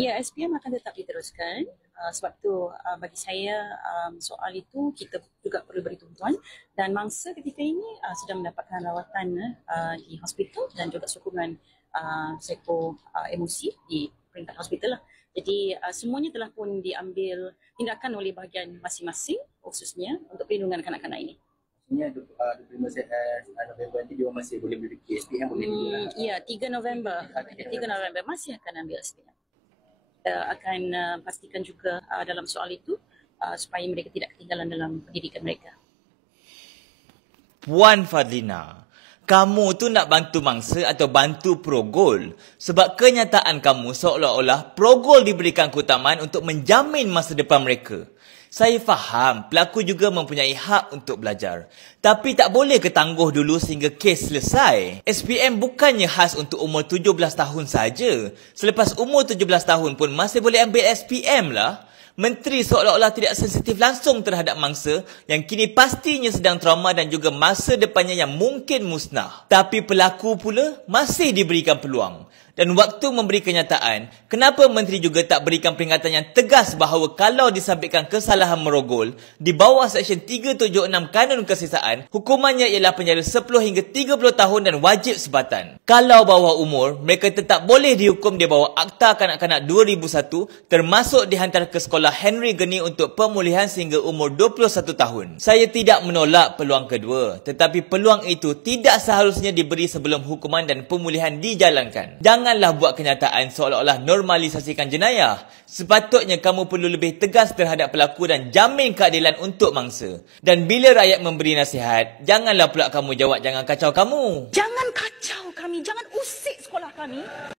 Ya, SPM akan tetap diteruskan. Sebab tu bagi saya soal itu kita juga perlu beri tumpuan, dan mangsa ketika ini sedang mendapatkan rawatan di hospital dan juga sokongan psiko-emosi di peringkat hospital lah. Jadi semuanya telah pun diambil tindakan oleh bahagian masing-masing, khususnya untuk perlindungan kanak-kanak ini. Maksudnya 25 November nanti dia masih boleh memiliki SPM boleh juga. Ya, 3 November. 3 November masih akan ambil SPM. Akan pastikan juga dalam soal itu supaya mereka tidak ketinggalan dalam pendidikan mereka. Puan Fadlina, kamu tu nak bantu mangsa atau bantu Progol? Sebab kenyataan kamu seolah-olah Progol diberikan keutamaan untuk menjamin masa depan mereka. Saya faham pelaku juga mempunyai hak untuk belajar. Tapi tak boleh ke tangguh dulu sehingga kes selesai? SPM bukannya khas untuk umur 17 tahun saja. Selepas umur 17 tahun pun masih boleh ambil SPM lah. Menteri seolah-olah tidak sensitif langsung terhadap mangsa yang kini pastinya sedang trauma dan juga masa depannya yang mungkin musnah. Tapi pelaku pula masih diberikan peluang. Dan waktu memberi kenyataan, kenapa menteri juga tak berikan peringatan yang tegas bahawa kalau disabitkan kesalahan merogol, di bawah Seksyen 376 Kanun Kesisaan, hukumannya ialah penjara 10 hingga 30 tahun dan wajib sebatan. Kalau bawah umur, mereka tetap boleh dihukum di bawah Akta Kanak-Kanak 2001, termasuk dihantar ke sekolah Henry Geni untuk pemulihan sehingga umur 21 tahun. Saya tidak menolak peluang kedua, tetapi peluang itu tidak seharusnya diberi sebelum hukuman dan pemulihan dijalankan. Janganlah buat kenyataan seolah-olah normalisasikan jenayah. Sepatutnya kamu perlu lebih tegas terhadap pelaku dan jamin keadilan untuk mangsa. Dan bila rakyat memberi nasihat, janganlah pula kamu jawab jangan kacau kamu. Jangan kacau kami, jangan usik sekolah kami.